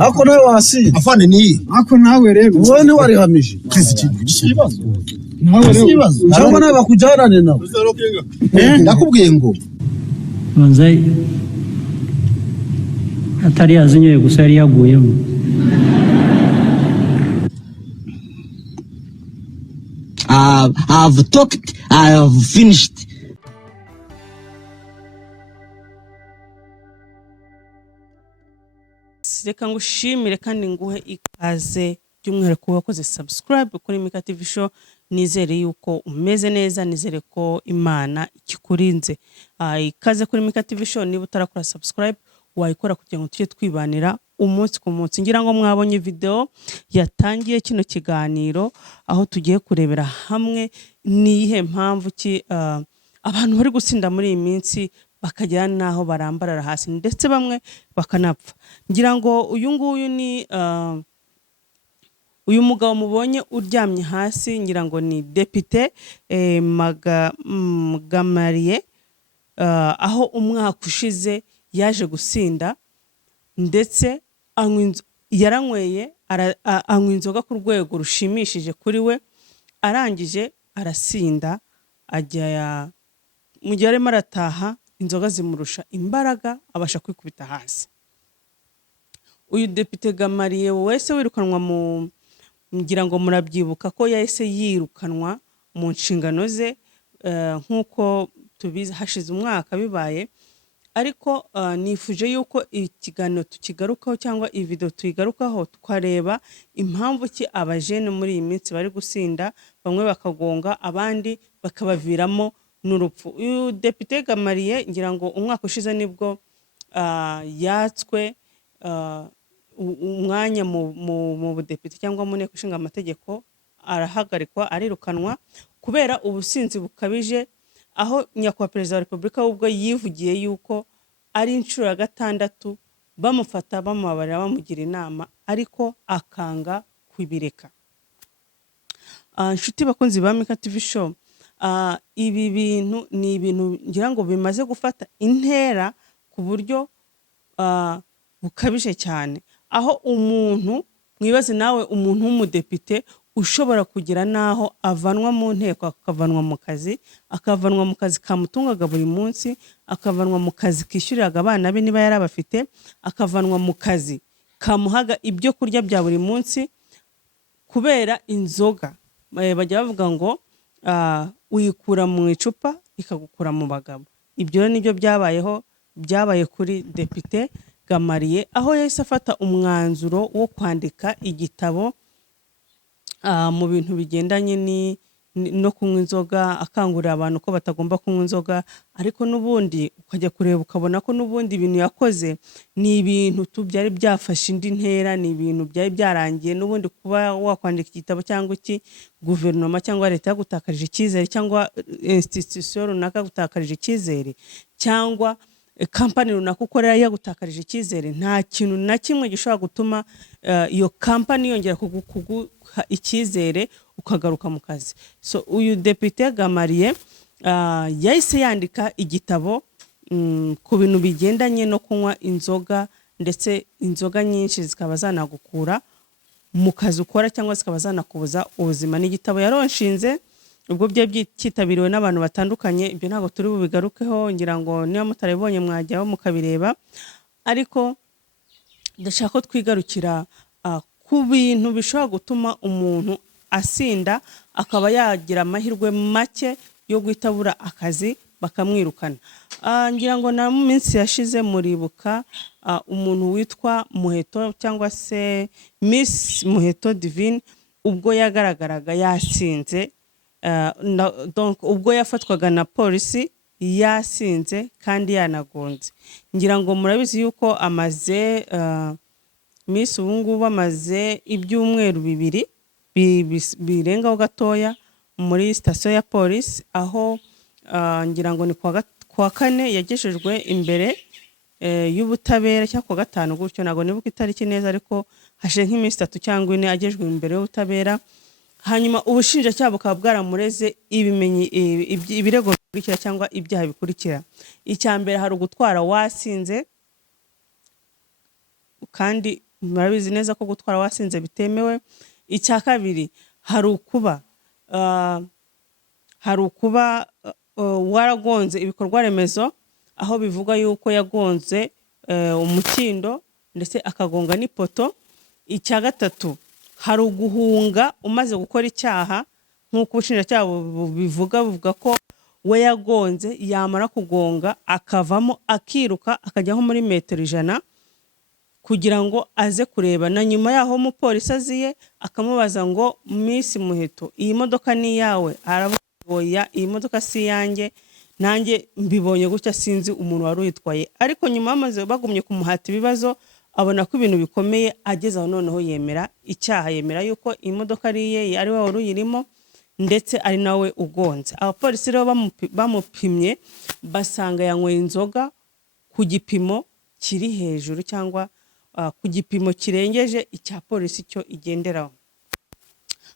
Ako nawe wasi afane ni ako nawe rero wowe ni warihamije kizi kintu gishibazo nawe rero cyangwa nawe bakujyanane nawe ndakubwiye ngo manze atari yazinyoye gusa yari yaguyemo I've talked, I've finished. Reka ngushimire kandi nguhe ikaze by'umwihariko wakoze subscribe kuri MIKA TV show. Nizere yuko umeze neza, nizere ko Imana ikikurinze. Ikaze kuri MIKA TV show. Niba utarakora subscribe wayikora kugira ngo tujye twibanira umunsi ku munsi. Ngira ngo mwabonye video yatangiye kino kiganiro aho tugiye kurebera hamwe nihe mpamvu ki abantu bari gusinda muri iyi minsi bakajya naho barambarara hasi ndetse bamwe bakanapfa. Ngira ngo uyu nguyu ni uyu mugabo mubonye uryamye hasi, ngira ngo ni Depite Gamariel, aho umwaka ushize yaje gusinda ndetse yaranyweye anywa inzoga ku rwego rushimishije kuri we, arangije arasinda ajya mu gihe arimo arataha inzoga zimurusha imbaraga abasha kwikubita hasi. Uyu Depite Gamariel wese wirukanwa mu ngira ngo murabyibuka ko yahise yirukanwa mu nshingano ze nk'uko tubizi hashize umwaka bibaye, ariko nifuje yuko ikiganiro tukigarukaho cyangwa iyi video tuyigarukaho twareba impamvu ki abajene muri iyi minsi bari gusinda, bamwe bakagonga abandi bakabaviramo n'urupfu. Uyu Depite Gamariel ngira ngo umwaka ushize nibwo yatswe umwanya mu budepite cyangwa mu nteko ishinga amategeko, arahagarikwa arirukanwa kubera ubusinzi bukabije, aho nyakubahwa perezida wa repubulika ubwo yivugiye yuko ari inshuro ya 6 bamufata bamubabarira bamugira inama ariko akanga kwibireka. Nshuti bakunzi ba MIKA TV show, ibi bintu ni ibintu ngira ngo bimaze gufata intera ku buryo bukabije cyane, aho umuntu mwibaze nawe umuntu w'umudepite ushobora kugira naho avanwa mu nteko, akavanwa mu kazi kamutungaga buri munsi, akavanwa mu kazi kishyuriraga abana be niba yarabafite, akavanwa mu kazi kamuhaga ibyo kurya bya buri munsi kubera inzoga. Bajya bavuga ngo uyikura mu icupa ikagukura mu bagabo. Ibyo nibyo byabaye kuri Depite Gamariel, aho yahise afata umwanzuro wo kwandika igitabo mu bintu bigendanye no kunywa inzoga, akangurira abantu ko batagomba kunywa inzoga, ariko nubundi ukajya kureba ukabona ko nubundi ibintu yakoze ni ibintu byari byafashe indi ntera, ni ibintu byari byarangiye. Nubundi kuba wakwandika igitabo cyangwa iki guverinoma cyangwa leta yagutakarije icyizere, cyangwa institution runaka gutakarije icyizere, cyangwa kampani runaka ukorera yagutakarije icyizere, nta kintu na kimwe gishobora gutuma iyo kampani yongera kuguha icyizere ukagaruka mu kazi. So uyu Depite Gamariel yahise yandika igitabo ku bintu bigendanye no kunywa inzoga, ndetse inzoga nyinshi zikaba zanagukura mu kazi ukora cyangwa zikaba zanakubuza ubuzima. N'igitabo yaronshinze ubwo bye cyitabiriwe n'abantu batandukanye, ibyo ntabwo turi bubigarukeho, ngira ngo niba mutarabibonye mwajyaho mukabireba, ariko ndashaka ko twigarukira ku bintu bishobora gutuma umuntu asinda akaba yagira amahirwe make yo guhitabura akazi bakamwirukana. Ngira ngo na mu minsi yashize muribuka umuntu witwa Muheto cyangwa se Miss Muheto Divine, ubwo yagaragaraga yasinze, donc ubwo yafatwaga na polisi yasinze kandi yanagonze. Ngira ngo murabizi yuko amaze Miss ubungubu amaze ibyumweru 2 birengaho gatoya muri station ya polisi, aho ngira ngo ni kwa 4 yagejejwe imbere y'ubutabera cyangwa kwa 5 gutyo, nago nibuka itariki neza, ariko hashe nk'iminsi 3 cyangwa 4 agejejwe imbere y'ubutabera. Hanyuma ubushinjacyaha bukaba bwaramureze ibirego bikurikira cyangwa ibyaha bikurikira. Icya mbere hari ugutwara wasinze kandi murabizi neza ko gutwara wasinze bitemewe. Icya kabiri hari ukuba waragonze ibikorwa remezo, aho bivuga yuko yagonze umukindo ndetse akagonga n'ipoto. Icya gatatu hari uguhunga umaze gukora icyaha, nk'uko ubushinjacyaha buvuga ko we yagonze, yamara kugonga akavamo akiruka akajya nko muri metero 100 kugira ngo aze kureba. Na nyuma yaho umupolisi aziye akamubaza ngo Miss Muheto, iyi modoka ni yawe? Aravuga iyi modoka si yanjye, nanjye mbibonye gutya, sinzi umuntu wari uyitwaye. Ariko nyuma amaze bagumye kumuhata ibibazo, abona ko ibintu bikomeye, ageze aho noneho yemera icyaha, yemera yuko imodoka ari iye, ari we wari uyirimo ndetse ari nawe ugonze. Abapolisi rero bamupimye basanga yanyweye inzoga ku gipimo kiri hejuru, cyangwa ku gipimo kirengeje icya polisi cyo igenderaho.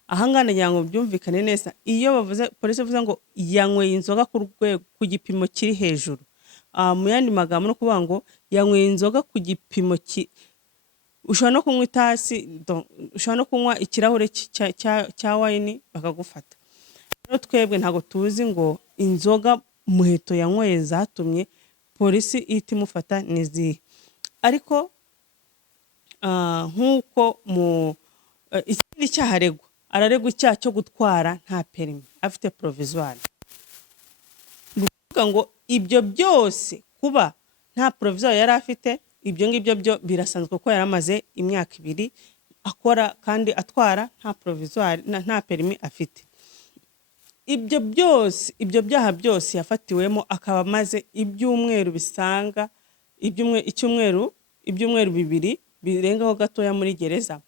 Ahangana ngira ngo byumvikane neza, iyo polisi bavuze ngo yanyweye inzoga ku gipimo kiri hejuru, mu yandi magambo no kuvuga ngo yanyweye inzoga ku gipimo ushobora no kunywa itasi, ushobora no kunywa ikirahure cya wine bakagufata. Rero twebwe ntago tuzi ngo inzoga Muheto yanyweye zatumye polisi ihita imufata nizihe. Ariko nk'uko ikindi cyaha araregwa icyaha cyo gutwara nta perimi, afite provisoire. Nukuvuga ngo ibyo byose, kuba nta provisoire yari afite, ibyo ngibyo byo birasanzwe ko yaramaze imyaka 2 akora kandi atwara nta provisoire, nta perimi afite. Ibyo byaha byose yafatiwemo, akaba amaze ibyumweru bisanga icyumweru 2 birengaho gatoya muri gereza.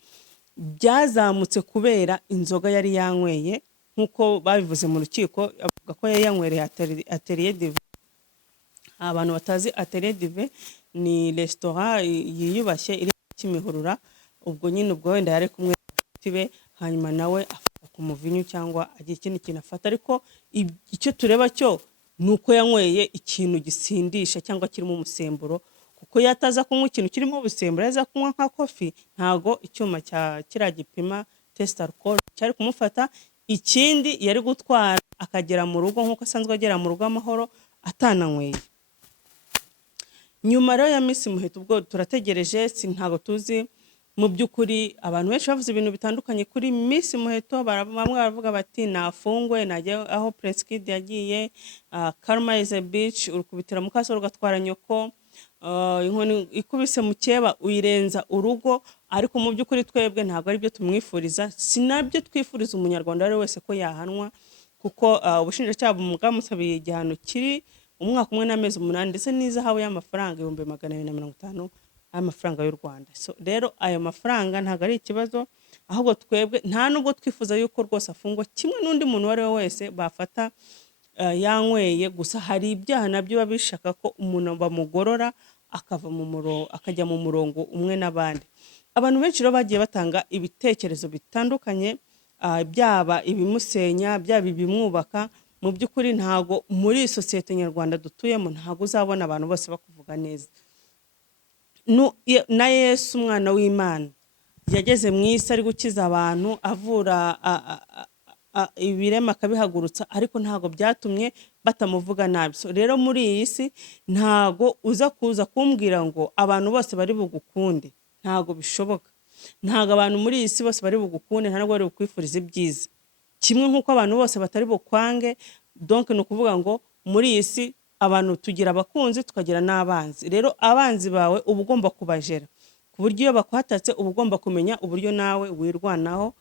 Byazamutse kubera inzoga yari yanyweye, nkuko babivuze mu rukiko, avuga ko yanywereye Atelier de Vin. Abantu batazi Atelier de Vin ni restaurant yiyubashye iri Kimihurura. Ubwo nyine ubwo wenda yari kumwe n'abatibe, hanyuma nawe afata ku muvinyu cyangwa agiye ikindi kintu afata. Ariko icyo tureba cyo nuko yanyweye ikintu gisindisha cyangwa kirimo umusemburo, kuko yataza kunywa ikintu kirimo ubusemburo, yaza kunywa nka coffee, ntago icyuma kira gipima test alcohol cyari kumufata. Ikindi yari gutwara akagera mu rugo nkuko asanzwe agera mu rugo amahoro atananyweye. Nyuma rero ya Miss Muheto ubwo turategereje, ntago tuzi mu byukuri. Abantu benshi bavuze ibintu bitandukanye kuri Miss Muheto, bamwe baravuga bati nafungwe, najye aho Prince Kid yagiye, karma is a bitch, urukubitira mu kaso rugatwara nyoko, inkoni ikubise mukeba uyirenza urugo. Ariko mu byukuri twebwe ntago ari byo tumwifuriza, sinabyo twifuriza umunyarwanda ari wese ko yahanwa, kuko ubushinjacyaha bwamusabiye igihano kiri umwaka 1 n'amezi 8 ndetse n'izahabu y'amafaranga 250 y'amafaranga y'u Rwanda. So rero ayo mafaranga ntago ari ikibazo, ahubwo twebwe nta nubwo twifuza yuko rwose afungwa kimwe n'undi muntu wari we wese bafata yanyweye. Gusa hari ibyaha nabyo babishaka ko umuntu bamugorora akava mu murongo, akajya mu murongo umwe n'abandi. Abantu benshi rero bagiye batanga ibitekerezo bitandukanye, byaba ibimusenya, byaba ibimwubaka. Mu byukuri ntago muri societe nyarwanda dutuyemo, ntago uzabona abantu bose bakuvuga neza. Na Yesu umwana w'Imana yageze mu isi ari gukiza abantu, avura ibirema akabihagurutsa, ariko ntago byatumye batamuvuga nabi. So rero muri iyi si ntago uza kuza kumbwira ngo abantu bose bari bugukunde, ntago bishoboka. Ntago abantu muri iyi si bose bari bugukunde, nta nubwo bari bukwifuriza ibyiza, kimwe nkuko abantu bose batari bukwange. Donc no kuvuga ngo muri iyi si abantu tugira abakunzi tukagira n'abanzi. Rero abanzi bawe uba ugomba kubajera, ku buryo iyo bakwatatse uba ugomba kumenya uburyo nawe wirwanaho.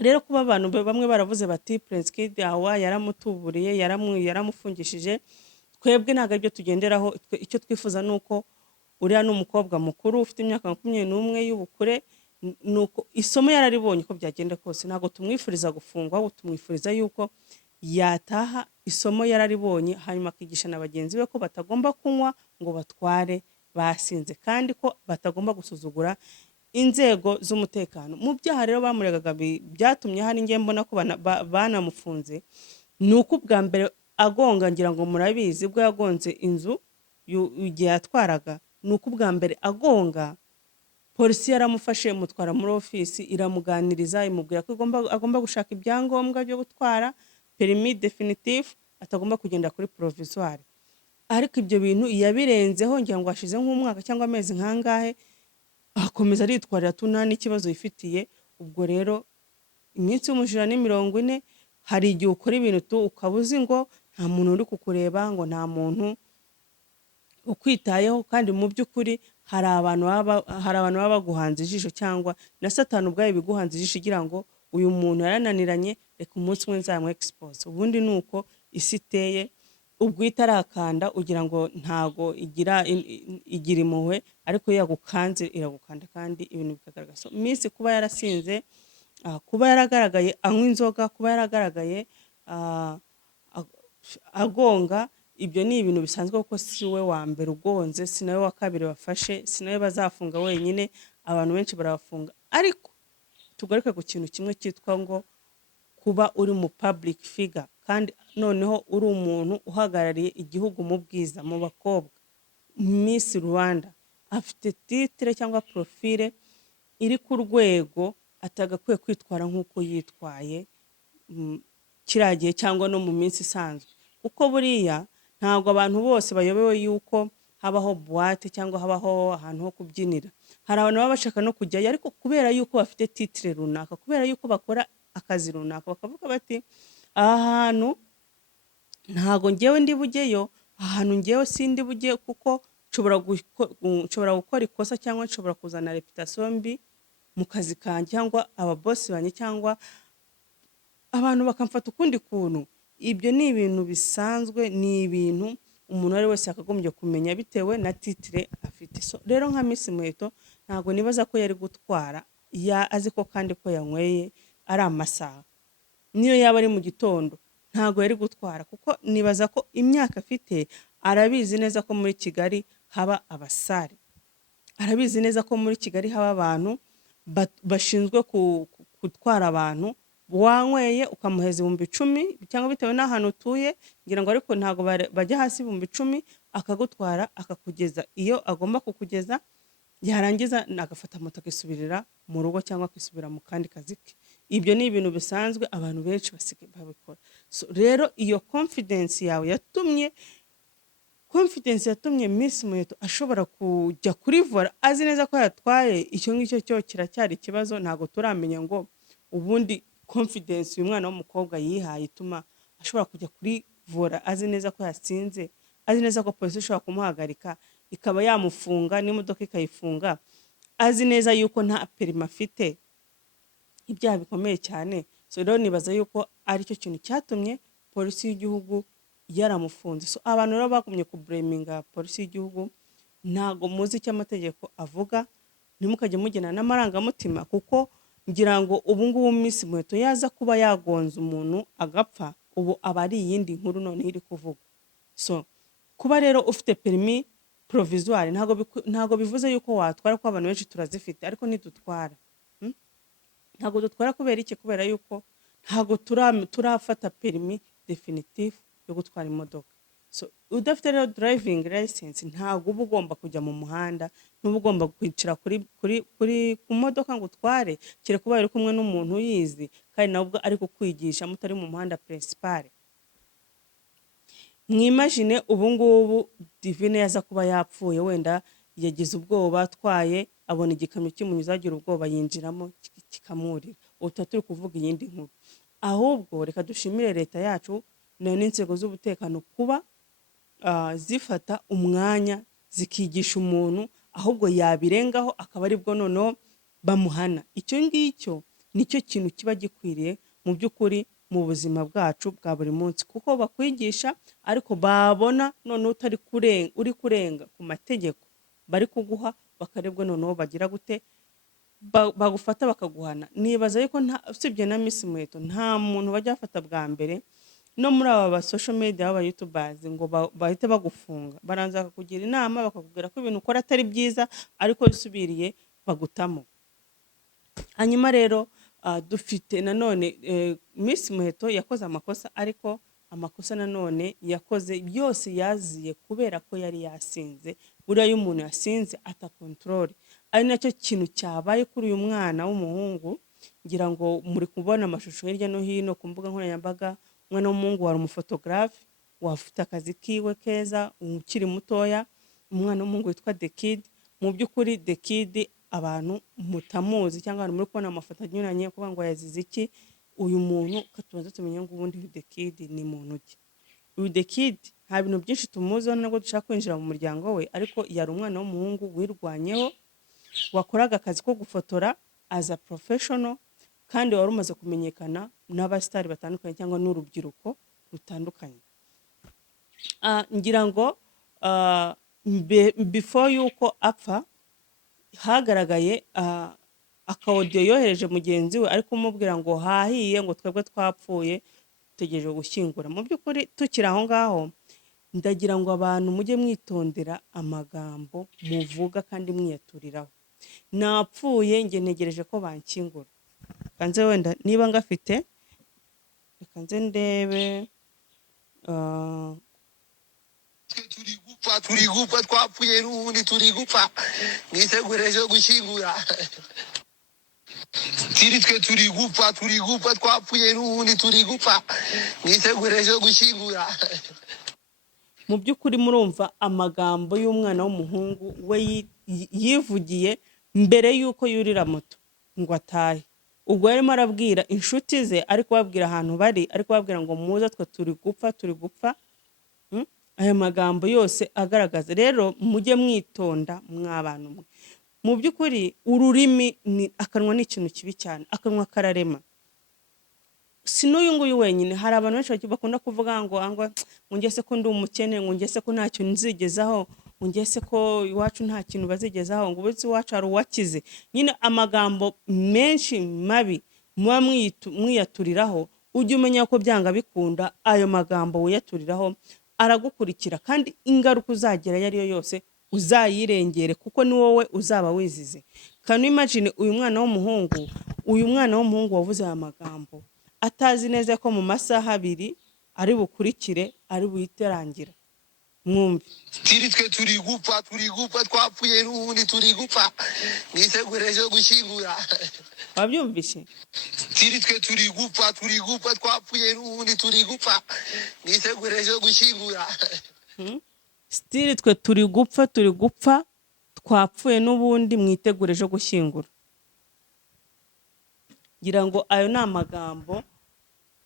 Rero kuba abantu bamwe baravuze bati Prince Kid awa yaramutuburiye, yaramufungishije, twebwe ntago aribyo tugenderaho. Icyo twifuza nuko uriya n'umukobwa mukuru ufite imyaka 21 y'ubukure, nuko isomo yararibonye ko byagenda kose. Ntago tumwifuriza gufungwa, ahubwo tumwifuriza yuko yataha isomo yararibonye, hanyuma akigisha na bagenzi be ko batagomba kunywa ngo batware basinze, kandi ko batagomba gusuzugura inzego z'umutekano. Mu byaha rero bamuregaga byatumye hari ngiye mbona ko banamufunze, nuko ubwa mbere agonga, ngira ngo murabizi, bwo yagonze inzu igihe yatwaraga, nuko ubwa mbere agonga polisi yaramufashe mutwara muri ofisi iramuganiriza imubwira ko agomba gushaka ibyangombwa byo gutwara permis definitif atagomba kugenda kuri provisoire. Ariko ibyo bintu yabirenzeho ngira ngo ashize nk'umwaka cyangwa amezi nkangahe akomeza aritwarira tuna n'ikibazo yifitiye. Ubwo rero iminsi y'umujura ni 40, hari igihe ukora ibintu tu ukabuzi ngo nta muntu uri kukureba, ngo nta muntu ukwitayeho, kandi mu by'ukuri hari abantu baba baguhanze ijisho cyangwa na satani ubwayo biguhanze ijisho igira ngo uyu muntu yarananiranye, reka umunsi umwe nzamwe expose. Ubundi nuko isi iteye, ubwo itarakanda ugira ngo ntago igira impuhwe, ariko yagukanze iragukanda kandi ibintu bikagaragara. So Miss kuba yarasinze, kuba yaragaragaye anywa inzoga, kuba yaragaragaye agonga, ibyo ni ibintu bisanzwe kuko si we wa mbere ugonze, si nawe wa kabiri bafashe, si nawe bazafunga wenyine, abantu benshi barabafunga. Ariko tugaruke ku kintu kimwe cyitwa ngo kuba uri mu public figure, kandi noneho uri umuntu uhagarariye igihugu mu bwiza mu bakobwa. Miss Rwanda afite titre cyangwa profile iri ku rwego atagakwiye kwitwara nk'uko yitwaye kiragiye cyangwa no mu minsi isanzwe, kuko buriya ntabwo abantu bose bayobewe yuko habaho boîte cyangwa habaho ahantu ho kubyinira. Hari abantu baba bashaka no kujyayo, ariko kubera yuko bafite titre runaka, kubera yuko bakora akazi runaka, bakavuga bati aha hantu ntago ngewe ndi bujyeyo, ahantu ngewe sindi bujye kuko nshobora gukora ikosa cyangwa nshobora kuzana reputation mbi mu kazi kanjye, cyangwa ababosi banye cyangwa abantu bakamfata ukundi kuntu. Ibyo ni ibintu bisanzwe, ni ibintu umuntu ari wese akagombye kumenya bitewe na titre afite. So rero nka Miss Muheto ntago nibaza ko yari gutwara azi ko kandi ko yanyweye ari amasaha, niyo yaba ari mu gitondo ntago yari gutwara, kuko nibaza ko imyaka afite arabizi neza ko muri Kigali haba abasare, arabizi neza ko muri Kigali haba abantu bashinzwe gutwara abantu. Wanyweye ukamuheza 10,000 cyangwa bitewe n'ahantu utuye, ngira ngo ariko ntago bajya hasi 10,000, akagutwara akakugeza iyo agomba kukugeza, yarangiza nagafata moto akisubirira mu rugo cyangwa akisubira mu kandi kazi ke. Ibyo ni ibintu bisanzwe abantu benshi basigaye babikora. So rero iyo confidence yatumye Miss Muheto ashobora kujya kuri vola azi neza ko yatwaye. Icyo ngicyo cyo kiracyari ikibazo, ntago turamenya ngo ubundi confidence uyu mwana w'umukobwa yihaye ituma ashobora kujya kuri vola azi neza ko yasinze, azi neza ko polisi ishobora kumuhagarika ikaba yamufunga n'imodoka ikayifunga, azi neza yuko nta perima afite. Ibyaha bikomeye cyane. So rero nibaza yuko ari cyo kintu cyatumye polisi y'igihugu yaramufunze. So abantu rero bagumye ku blaminga polisi y'igihugu, ntago muzi icyo amategeko avuga, ntimukajye mugena n'amarangamutima, kuko ngira ngo ubu ngubu Miss Muheto yaza kuba yagonze umuntu agapfa, ubu aba ari iyindi nkuru none iri kuvuga. So kuba rero ufite permis provisoire ntago bivuze yuko watwara, ko abantu benshi turazifite ariko ntidutwara. Ntago dutwara kubera iki? Kubera yuko ntago turafata permis definitif yo gutwara imodoka. So udafite rero driving license ntago uba ugomba kujya mu muhanda, n'uba ugomba kwicara kuri ku modoka ngo utware, kire kuba uri kumwe n'umuntu yizi kandi nabwo ari kukwigisha mutari mu muhanda principal. Mwimagine ubu ngubu Divine yaza kuba yapfuye, wenda yagize ubwoba atwaye, abona igikamyo cy'umunyuzi agira ubwoba yinjiramo kikamurira, ubu turi kuvuga iyindi nkuru. Ahubwo reka dushimire leta yacu n'inzego z'ubutekano kuba zifata umwanya zikigisha umuntu, ahubwo yabirengaho akaba aribwo noneho bamuhana. Icyo ngicyo nicyo kintu kiba gikwiriye mu by'ukuri mu buzima bwacu bwa buri munsi, kuko bakwigisha ariko babona noneho uri kurenga ku mategeko bari kuguha, bakarebwa noneho bagira gute, bagufata bakaguhana. Nibaza yuko usibye na Miss Muheto nta muntu bajya bafata bwa mbere no muri aba social media aba YouTubers ngo bahite bagufunga, baranza kukugira inama bakakubwira ko ibintu ukora atari byiza, ariko bisubiriye bagutamo. Hanyuma rero dufite nanone Miss Muheto yakoze amakosa, ariko amakosa nanone yakoze byose yaziye kubera ko yari yasinze. Buriya iyo umuntu yasinze ata control, ari nacyo kintu cyabaye kuri uyu mwana w'umuhungu. Ngira ngo muri kubona amashusho hirya no hino ku mbuga nkoranyambaga. Umwana w'umuhungu wari umufotogarafe wafite akazi kiwe keza, ukiri mutoya. Umwana w'umuhungu witwa Depite. Mu by'ukuri Depite abantu mutamuzi cyangwa abantu muri kubona amafoto anyuranye kuvuga ngo yazize iki, uyu muntu katubanza tumenye ngo ubundi Depite ni muntu ki. Uyu Depite nta bintu byinshi tumuziho nabwo dushaka kwinjira mu muryango we, ariko yari umwana w'umuhungu wirwanyeho, wakoraga akazi ko gufotora as a professional, kandi wari umaze kumenyekana n'abasitari batandukanye cyangwa n'urubyiruko rutandukanye. Ngira ngo before yuko apfa hagaragaye akawodiyo yohereje mugenzi we ariko umubwira ngo hahiye, ngo twebwe twapfuye tutegereje gushyingura. Mu by'ukuri tukiri aho ngaho, ndagira ngo abantu mujye mwitondera amagambo muvuga kandi mwiyaturiraho. Napfuye nge ntegereje ko banshyingura. Kanze wenda niba ngafite, reka nze ndebe. turi gupfa twapfuye n'ubundi turi gupfa mwisegureje gushyingura. turi gupfa twapfuye n'ubundi turi gupfa mwisegureje gushyingura. Mu by'ukuri murumva amagambo y'umwana w'umuhungu we yivugiye mbere y'uko yurira moto ngo atahe. Ubwo yarimo arabwira inshuti ze, ariko babwira ahantu bari, ariko babwira ngo muze twe turi gupfa. Aya magambo yose agaragaza. Rero mujye mwitonda mw'abantu mwe. Mu by'ukuri ururimi ni akanwa, ni ikintu kibi cyane. Akanwa kararema. Si n'uyu nguyu wenyine, hari abantu benshi bakunda kuvuga ngo ngese ko ndi umukene, ngo ngese ko nta kintu nzigezaho, ngo ngese ko iwacu nta kintu bazigezaho, ngo ubutse iwacu hari uwakize. Nyine amagambo menshi mabi muba mwiyaturiraho, ujye umenya ko byanga bikunda ayo magambo wiyaturiraho aragukurikira, kandi ingaruka uzagira yari yo yose uzayirengere, kuko ni wowe uzaba wizize. Can you imagine uyu mwana w'umuhungu wavuze aya magambo atazi neza ko mu masaha abiri ari bukurikire, ari buhiterangira. Mwumve. turi gupfa twapfuye n'ubundi turi gupfa mwisegureje gushyingura. Wabyumvishe? turi gupfa twapfuye n'ubundi turi gupfa mwisegureje gushyingura. Stili twe turi gupfa twapfuye n'ubundi mwitegureje gushyingura. Ngira ngo ayo ni amagambo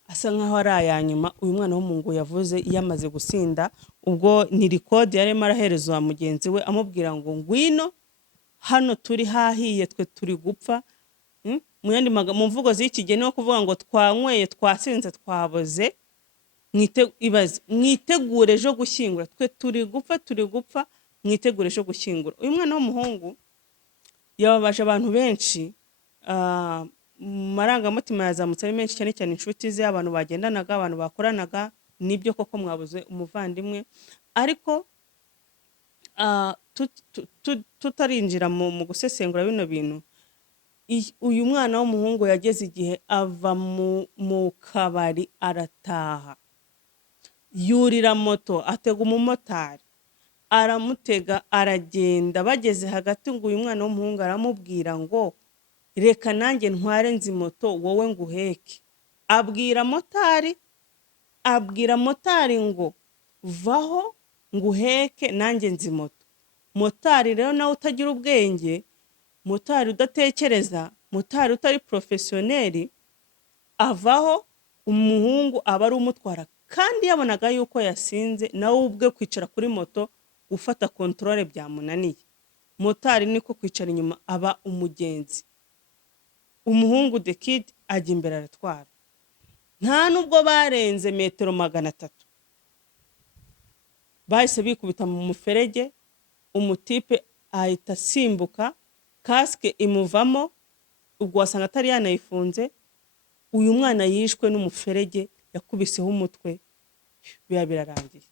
asa nkaho ari aya nyuma uyu mwana w'umuhungu yavuze yamaze gusinda. Ubwo ni record yarimo araherezwa mugenzi we amubwira ngo ngwino hano turi hahiye, twe turi gupfa. Mu yandi magambo, mu mvugo z'ikigeni no kuvuga ngo twanyweye, twasinze, twaboze, mwitegure ejo gushyingura. Twe turi gupfa mwitegure ejo gushyingura. Uyu mwana w'umuhungu yababaje abantu benshi. Marangamutima yazamutse ari menshi, cyane cyane inshuti ze, abantu bagendanaga, abantu bakoranaga. Nibyo koko mwabuze umuvandimwe, ariko tutarinjira mu gusesengura bino bintu, uyu mwana w'umuhungu yageze igihe ava mu kabari arataha, yurira moto, atega umumotari, aramutega, aragenda. Bageze hagati ngo uyu mwana w'umuhungu aramubwira ngo reka nanjye ntware nzi moto wowe nguheke. Abwira motari ngo vaho nguheke nanjye nzi moto. Motari rero nawe utagira ubwenge, motari udatekereza, motari utari professioneri, avaho, umuhungu aba ari umutwara. Kandi yabonaga yuko yasinze, nawe ubwe kwicara kuri moto ufata controle byamunaniye. Motari niko kwicara inyuma aba umugenzi. Umuhungu Depite ajya imbere aratwara. Nta nubwo barenze metero 300 bahise bikubita mu muferege. Umutipe ahita asimbuka, kasike imuvamo, ubwo wasanga atari yanayifunze. Uyu mwana yishwe n'umuferege, yakubiseho umutwe, biba birarangiye.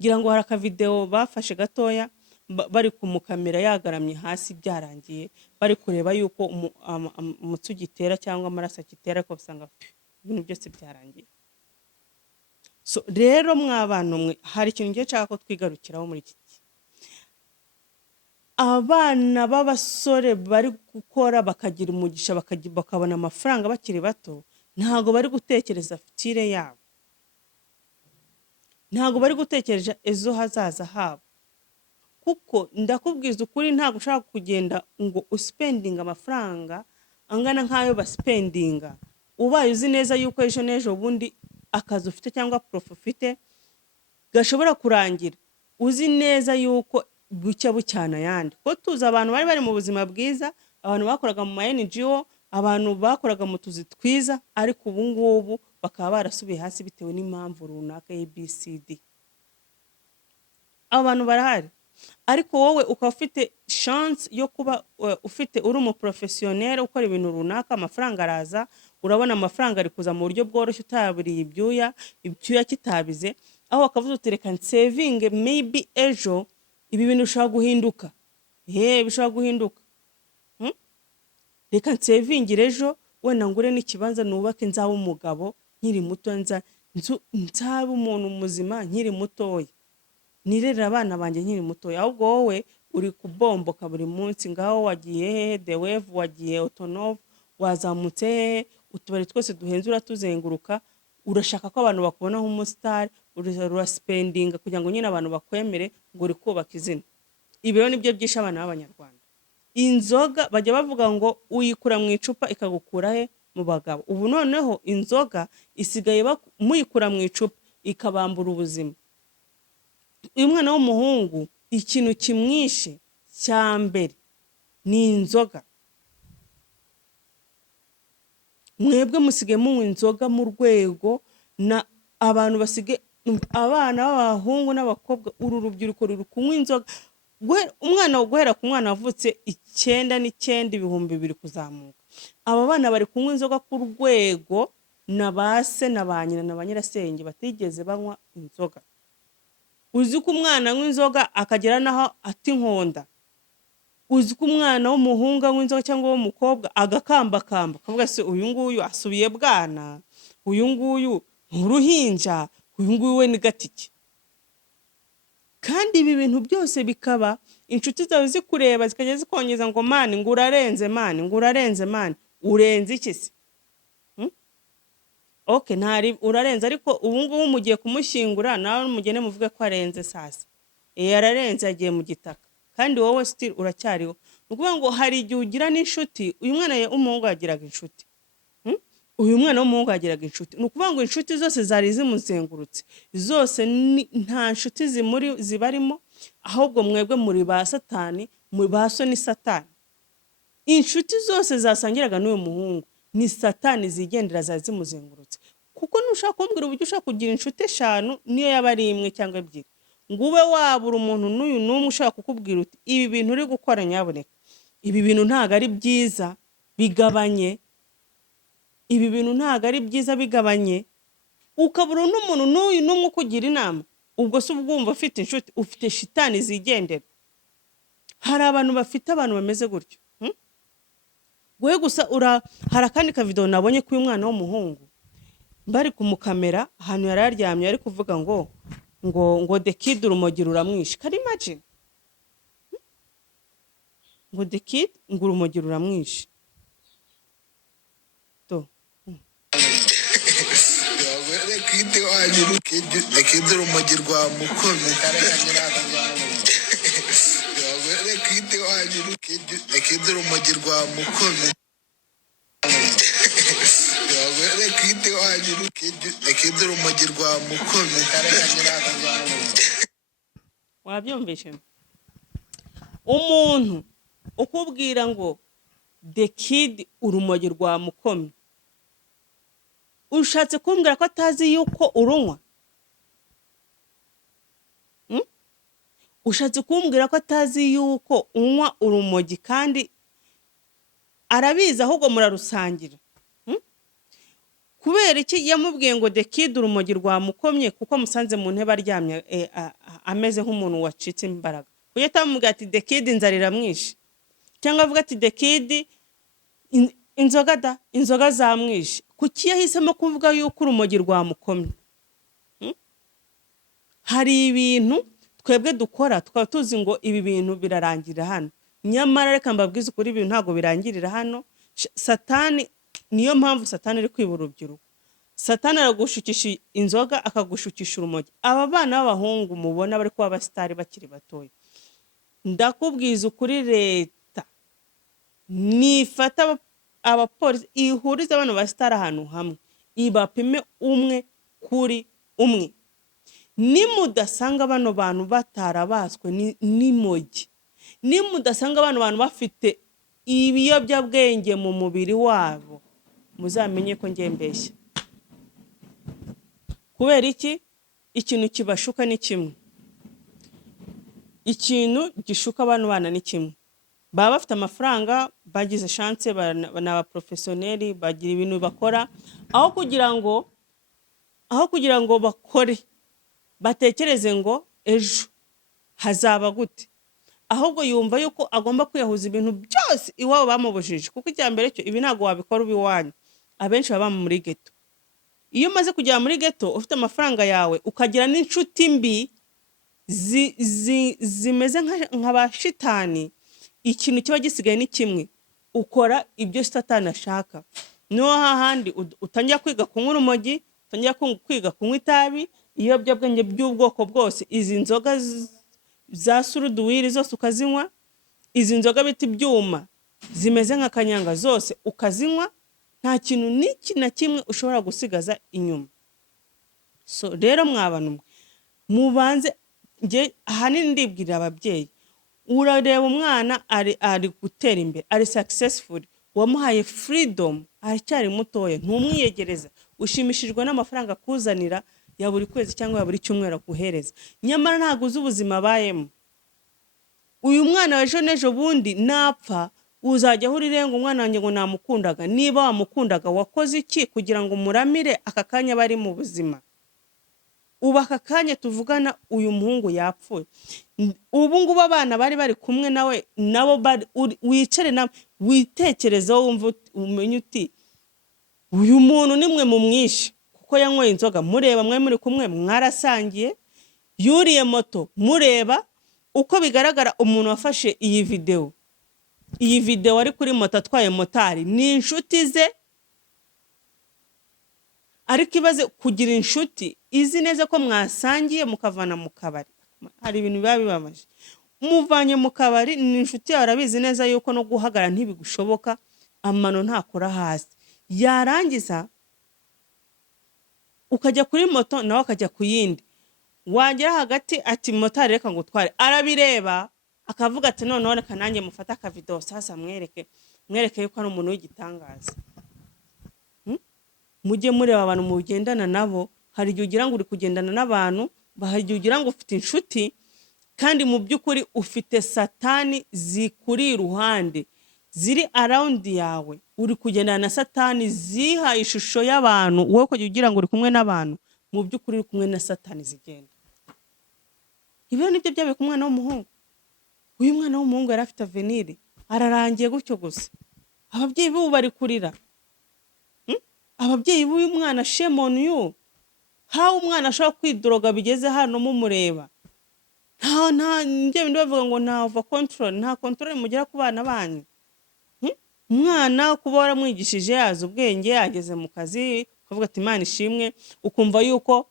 Ngira ngo hari akavideo bafashe gatoya bari kumukamera yagaramye hasi, byarangiye bari kureba yuko umutsi ugitera cyangwa amaraso agitera, ariko basanga ibintu byose byarangiye. So rero mw'abantu mwe, hari ikintu ngiye nshaka ko twigarukiraho muri iki gihe. abana b'abasore bari gukora bakagira umugisha bakabona amafaranga bakiri bato, ntago bari gutekereza futire yabo, ntago bari gutekereza ejo hazaza habo. Kuko ndakubwiza ukuri, ntago ushaka kugenda ngo uspendinga amafaranga angana nk'ayo baspendinga, ubaye uzi neza yuko ejo n'ejo bundi akazi ufite cyangwa prof ufite gashobora kurangira, uzi neza yuko bucya bucyana yandi. Ko tuzi abantu bari mu buzima bwiza, abantu bakoraga mu NGO, abantu bakoraga mu tuzi twiza, ariko ubu ngubu bakaba barasubiye hasi bitewe n'impamvu runaka ABCD. Abantu barahari, ariko wowe ukaba ufite chance yo kuba ufite uri mu professionnel ukora ibintu runaka, amafaranga araza, urabona amafaranga ari kuza mu buryo bworoshye utaburiye ibyuya kitabize, aho akavuze utereka saving maybe ejo ibi bintu bishobora guhinduka. Bishobora guhinduka. Reka nsevingire ejo wenda ngure n'ikibanza nubake, nzaba umugabo nkiri muto, nzaba umuntu muzima nkiri mutoya, nirera abana banjye nkiri mutoya. Ahubwo wowe uri kubomboka buri munsi, ngaho wagiye hehe the wave, wagiye autonome, wazamutse hehe, utubari twose duhenzura tuzenguruka, urashaka ko abantu bakubona nk'umustar, uraspendinga kugira ngo nyine abantu bakwemere ngo uri kubaka izina. Ibiro nibyo byisha abana b'Abanyarwanda. Inzoga bajya bavuga ngo uyikura mu icupa ikagukura he mu bagabo. Ubu noneho inzoga isigaye muyikura mu icupa ikabambura ubuzima. Uyu mwana w'umuhungu ikintu kimwishe cya mbere ni inzoga. Mwebwe musige munywa inzoga mu rwego na abantu basige, abana b'abahungu n'abakobwa, uru rubyiruko ruri kunywa inzoga. Umwana guhera ku mwana wavutse 9,200 kuzamuka, aba bana bari kunywa inzoga ku rwego na base na ba nyina na ba nyirasenge batigeze banywa inzoga. Uzi ko umwana anywa inzoga akagera naho ati nkonda, uzi ko umwana w'umuhungu anywa inzoga cyangwa w'umukobwa agakambakamba, kavuga se uyu nguyu asubiye bwana, uyu nguyu uruhinja, uyu nguyu we ni gatiki. Kandi ibi bintu byose bikaba inshuti zawe zikureba zikajya zikongeza ngo mani ngurarenze, mani ngurarenze, mani urenze iki se? Okay, ntari urarenze, ariko ubu ngubu mugiye kumushyingura nawe mugene muvuge ko arenze sasa. Yararenze agiye mu gitaka, kandi wowe still uracyariho. Nukuvuga ngo hari igihe ugira n'inshuti, uyu mwana w'umuhungu yagiraga inshuti. Uyu mwana w'umuhungu yagiraga inshuti. Nukuvuga ngo inshuti zose zari zimuzengurutse, zose nta nshuti zibarimo, ahubwo mwebwe muri ba satani, muri ba so ni satani. Inshuti zose zasangiraga n'uyu muhungu ni satani zigendera za zimuzengurutse. Kuko nushaka kumbwira uburyo ushaka kugira inshuti 5 niyo yaba ari imwe cyangwa 2, ngube wabura umuntu n'uyu n'umwe ushaka kukubwira uti ibi bintu uri gukora nyaboneka, ibi bintu ntago ari byiza, bigabanye. Ibi bintu ntago ari byiza, bigabanye. Ukabura n'umuntu n'uyu n'umwe kugira inama, ubwo se ubwumva ufite inshuti, ufite shitani zigendera. Hari abantu bafite abantu bameze gutyo. Gwe gusa hari akandi ka video nabonye ku mwana w'umuhungu bari kumukamera ahantu yararyamye ari kuvuga ngo the kid urumogi ruramwishe. Can you imagine? Ngo the kid ngo urumogi ruramwishe. To kwite wanyuru the kid urumogi rwa mukono kwite wanyuru the kid urumogi rwa mukono kwite wanyuru the kid urumogi rwa mukono. wabyumvishe? Umuntu ukubwira ngo the kid urumogi rwa mukono, ushatse kumbwira ko atazi yuko urunywa? Ushatse kumbwira ko atazi yuko unywa urumogi kandi arabizi ahubwo murarusangira? Kubera iki yamubwiye ngo the kid urumogi rwa mukomye? Kuko musanze mu ntebe aryamye ameze nk'umuntu wacitse imbaraga. Kuye tamubwira ati the kid inzarira mwishe, cyangwa avuga ati the kid inzoga zamwishe. Kuki yahisemo kuvuga yuko urumogi rwa mukomye? Hari ibintu twebwe dukora tukaba tuzi ngo ibi bintu birarangirira hano, nyamara reka mbabwize ukuri ibintu ntabwo birangirira hano. Satani, niyo mpamvu Satani ari kwiba urubyiruko. Satani aragushukisha inzoga, akagushukisha urumogi. Aba bana b'abahungu mubona bari kuba abasitari bakiri batoya, ndakubwiza ukuri, leta nifata abapolisi ihuriza abantu basitari ahantu hamwe, ibapime umwe kuri umwe. Nimudasanga bano bantu batarabaswe n'imogi, nimudasanga bano bantu bafite ibiyobyabwenge mu mubiri wabo, muzamenye ko ngiye mbeshya. Kubera iki? Ikintu kibashuka ni kimwe, ikintu gishuka abantu bana ni kimwe. Baba bafite amafaranga, bagize chance, bana professionnel, bagira ibintu bakora, aho kugira ngo bakore batekereze ngo ejo hazaba gute, ahubwo yumva yuko agomba kwiyahuza ibintu byose iwabo bamubujije. Kuko icyambere cyo ibi ntago wabikora ubiwanyu. Abenshi baba muri ghetto. Iyo umaze kujya muri ghetto ufite amafaranga yawe, ukagira n'inshuti mbi zimeze nk'abashitani, ikintu kiba gisigaye ni kimwe, ukora ibyo Satani ashaka. Niho hahandi utangira kwiga kunywa urumogi, utangira kwiga kunywa itabi, ibiyobyabwenge by'ubwoko bwose, izi nzoga za suruduwiri zose ukazinywa, izi nzoga bita ibyuma zimeze nka kanyanga zose ukazinywa, nta kintu n'iki na kimwe ushobora gusigaza inyuma. So rero mwabana mubanze, nge ahanini ndibwirira ababyeyi, urareba umwana ari gutera imbere, ari successful, wamuhaye freedom, aracyari mutoya, ntumwiyegereza, ushimishijwe n'amafaranga kuzanira ya buri kwezi cyangwa ya buri cyumweru akuhereza, nyamara ntago uzi ubuzima abayemo. Uyu mwana w'ejo n'ejo bundi napfa, uzajya hurirenga umwana wanjye ngo namukundaga. Niba wamukundaga, wakoze iki kugira ngo muramire aka kanya bari mu buzima? Uba aka kanya tuvugana uyu muhungu yapfuye, ubu ngubu abana bari kumwe nawe, nabo wicare nawe witekerezaho, wumva umenye uti uyu muntu nimwe mu mwishe, kuko yanyweye inzoga, mureba mwe muri kumwe, mwarasangiye, yuriye moto mureba. Uko bigaragara umuntu wafashe iyi video ari kuri moto atwaye motari ni inshuti ze, ariko ibaze kugira inshuti izi neza ko mwasangiye mukavana mu kabari. Hari ibintu biba bibabaje, muvanye mu kabari, ni inshuti yawe, arabizi neza yuko no guhagarara ntibigushoboka, amano ntakora hasi, yarangiza ukajya kuri moto nawe akajya ku yindi, wagera hagati ati motari reka ngo utware, arabireba akavuga ati noneho reka nanjye mufata aka video sasa mwereke yuko ari umuntu w'igitangaza. Mujye mureba abantu mugendana nabo, hari igihe ugira ngo uri kugendana n'abantu, hari igihe ugira ngo ufite inshuti, kandi mu by'ukuri ufite Satani zikuri iruhande, ziri around yawe, uri kugendana na Satani ziha ishusho y'abantu, wowe ko ugira ngo uri kumwe n'abantu, mu by'ukuri uri kumwe na Satani zigenda. Ibyo nibyo byabaye ku mwana w'umuhungu. Uyu mwana w'umuhungu yari afite avenir, ararangiye gutyo gusa. Ababyeyi b'ubu bari kurira. Ababyeyi b'uyu mwana, shame on you. How umwana ashobora kwidroga bigeze hano mumureba? Njye bindi bavuga ngo nta over control, nta control mugera ku bana banyu. Umwana kuba waramwigishije yaza ubwenge, yageze mu kazi, ukavuga ati Imana ishimwe, ukumva yuko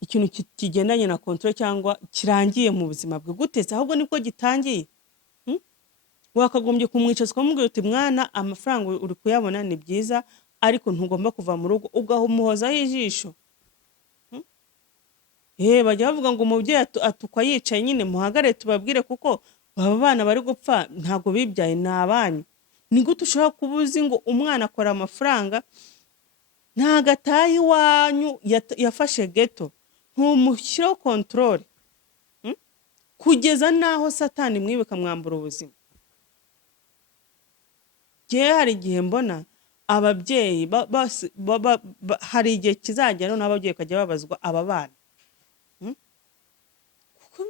ikintu kigendanye na control cyangwa kirangiye mu buzima bwe, guteze ahubwo nibwo gitangiye. Wakagombye kumwicaza ukamubwira uti mwana, amafaranga uri kuyabona ni byiza, ariko ntugomba kuva mu rugo, ugahumuhozaho ijisho. Bajya bavuga ngo umubyeyi atukwa yicaye, nyine muhagare tubabwire, kuko baba bana bari gupfa ntago bibyaye n'abanyu. Ni gute ushobora kubuzi ngo umwana akora amafaranga ntago ataye iwanyu yafashe ghetto, ntumushyiraho control kugeza naho Satani mwibika mwambura ubuzima. Hari igihe mbona ababyeyi hari igihe kizagera n'ababyeyi kajya babazwa aba bana, kuko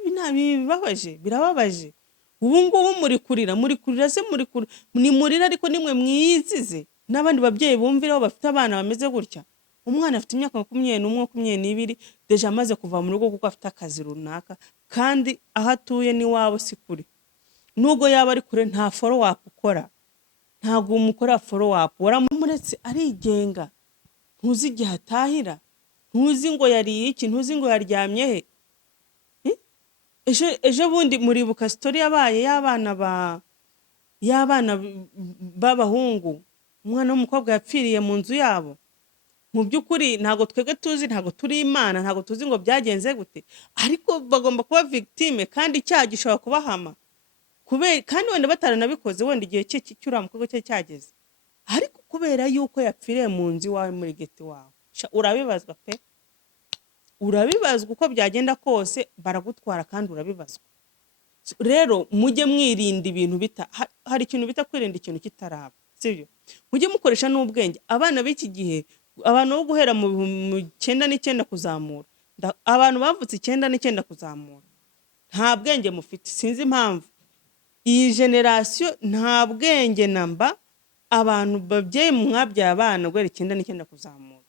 birababaje. Ubu ngubu muri kurira se ni murira, ariko nimwe mwizize n'abandi babyeyi bumviraho bafite abana bameze gutya. umwana afite imyaka 21 deja amaze kuva mu rugo kuko afite akazi runaka kandi aho atuye ni wabo si kure. Nubwo yaba ari kure nta follow up ukora, ntago umukora follow up, waramuretse arigenga. Ntuzi igihe atahira, ntuzi ngo yariye iki, ntuzi ngo yaryamye he. Ejo bundi muribuka story yabaye y'abana b'abahungu, umwana w'umukobwa yapfiriye mu nzu yabo. Mu by'ukuri ntago twege tuzi, ntago turi Imana, ntago tuzi ngo byagenze gute, ariko bagomba kuba victime kandi icyaha gishobora kubahama kubera kandi wenda bataranabikoze, wenda igihe cye cy'uramukobwa cye cyageze, ariko kubera yuko yapfiriye mu nzu wawe muri geti wawe, urabibazwa pe, urabibazwa uko byagenda kose, baragutwara kandi urabibazwa. Rero mujye mwirinda ibintu hari ikintu bita kwirinda ikintu kitaraba, sibyo? Mujye mukoresha n'ubwenge. Abana b'iki gihe, abantu bo guhera mu 9 kuzamura, abantu bavutse 9 kuzamura, nta bwenge mufite, sinzi impamvu. Iyi generation nta bwenge namba. Abantu babyeyi mwabyaye abana guhera 9 kuzamura,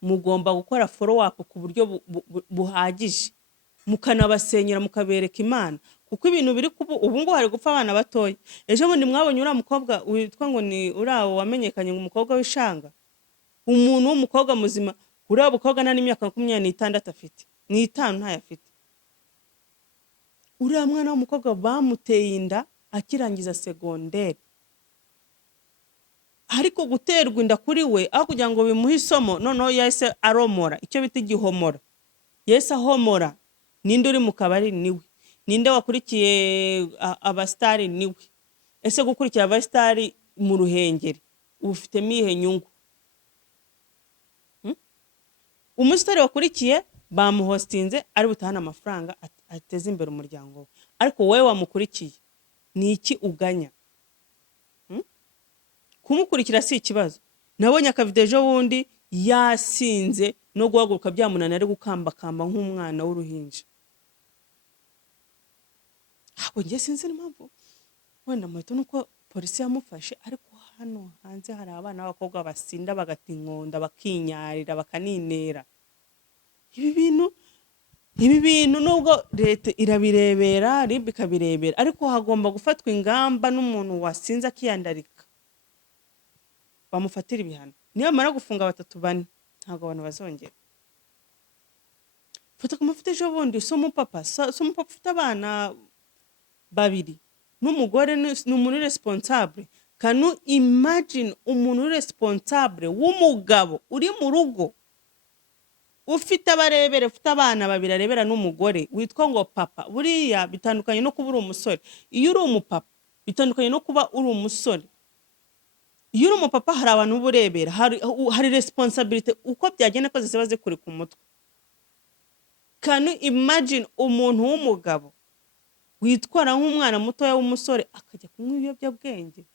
mugomba gukora follow up ku buryo buhagije, mukanabasenyera mukabereka Imana, kuko ibintu biri ubu ngo hari gupfa abana batoya. Ejo bundi mwabonye uriya mukobwa witwa ngo ni urawo wamenyekanye ngo umukobwa w'ishanga, umuntu w'umukobwa muzima, uriya mukobwa nta n'imyaka 26 afite, ni 5 ntayo afite. Uriya mwana w'umukobwa bamuteye inda akirangiza secondaire, ariko guterwa inda kuri we aho kugira ngo bimuhe isomo, noneho yahise aromora, icyo bita igihomora. Yahise ahomora. Ninde uri mu kabari? Niwe. Ninde wakurikiye abastari? Niwe. Ese gukurikira abastari mu ruhengeri ufite mihe nyungu? Umusitari wakurikiye bamuhostinze ari butahana amafaranga ateze imbere umuryango we, ariko wowe wamukurikiye ni iki uganya? Kumukurikira si ikibazo. Nabonye akavideo ejo bundi yasinze no guhaguruka byamunana ari gukambakamba nk'umwana w'uruhinja. Nge sinzi impamvu, wenda Muheto nuko polisi yamufashe, ariko hano hanze hari abana b'abakobwa basinda bagatinkonda bakinyarira bakaninera. Ibi bintu nubwo leta irabirebera, RIB ikabirebera, ariko hagomba gufatwa ingamba n'umuntu wasinze akiyandarika bamufatira ibihano. Niyo mara gufunga 3-4 ntago abantu bazongera. Foto kumufite ejo bundi so umupapa ufite abana 2 n'umugore, n'umuntu responsable. Can you imagine umuntu responsable w'umugabo uri mu rugo ufite abarebere, ufite abana 2 arebera n'umugore witwa ngo papa? Buriya bitandukanye no kuba uri umusore. Iyo uri umupapa bitandukanye no kuba uri umusore. Iyo uri umupapa hari abantu burebera, hari responsibility uko byagenda ko zisaba zikuri ku mutwe. Can you imagine umuntu w'umugabo witwara nk'umwana muto w'umusore akajya kunywa ibiyobyabwenge,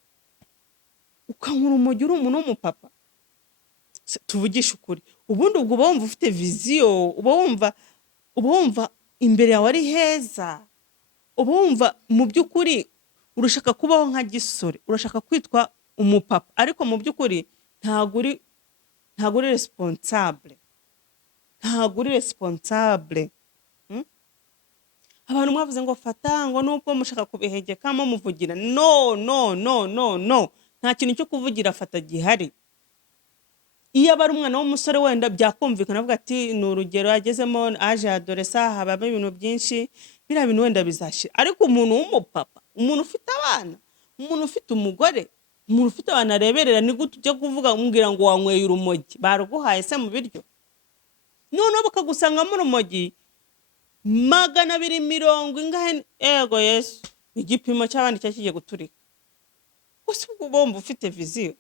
ukankura umujyi uri umuntu w'umupapa? Tuvugisha ukuri, ubundi ubwo bumva ufite vision, ubumva imbere yawe ari heza, ubumva mu by'ukuri urashaka kubaho nka gisore, urashaka kwitwa umupapa, ariko mu by'ukuri ntago uri responsable, ntago uri responsable. Abantu mwavuze ngo fata ngo nubwo mushaka kubihegeka mo muvugira, no, nta kintu cyo kuvugira fata gihari. Iyo abari umwana w'umusore wenda byakumvikana avuga ati ni urugero yagezemo aje adolescence, habamo ibintu byinshi, bira bintu wenda bizashira. Ariko umuntu w'umupapa, umuntu ufite abana, umuntu ufite umugore, umuntu ufite abana areberera, ni gute ujya kuvuga umbwira ngo wanyweye urumogi? Baruguhaye se mu biryo? None bakagusanga mu rumogi 270 ingahe? Ego Yesu, igipimo cy'abandi cyakiye guturika. Gusa ubwo bomba ufite vision.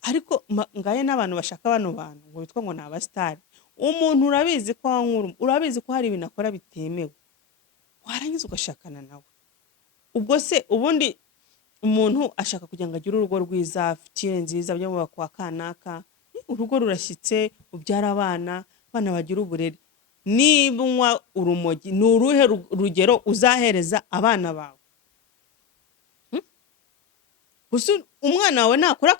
Ariko ngaye n'abantu bashaka bano bantu ngo bitwa ngo n'abastari. Umuntu urabizi ko wankuru, urabizi ko hari ibintu akora bitemewe, warangiza ugashakana nawe. Ubwo se ubundi umuntu ashaka kugira ngo agire urugo rwiza, fitire nziza, byo mu kwa kanaka, urugo rurashyitse, ubyara abana bagira uburere. Niba unywa urumogi, ni uruhe rugero uzahereza abana bawe? Gusa umwana wawe nakora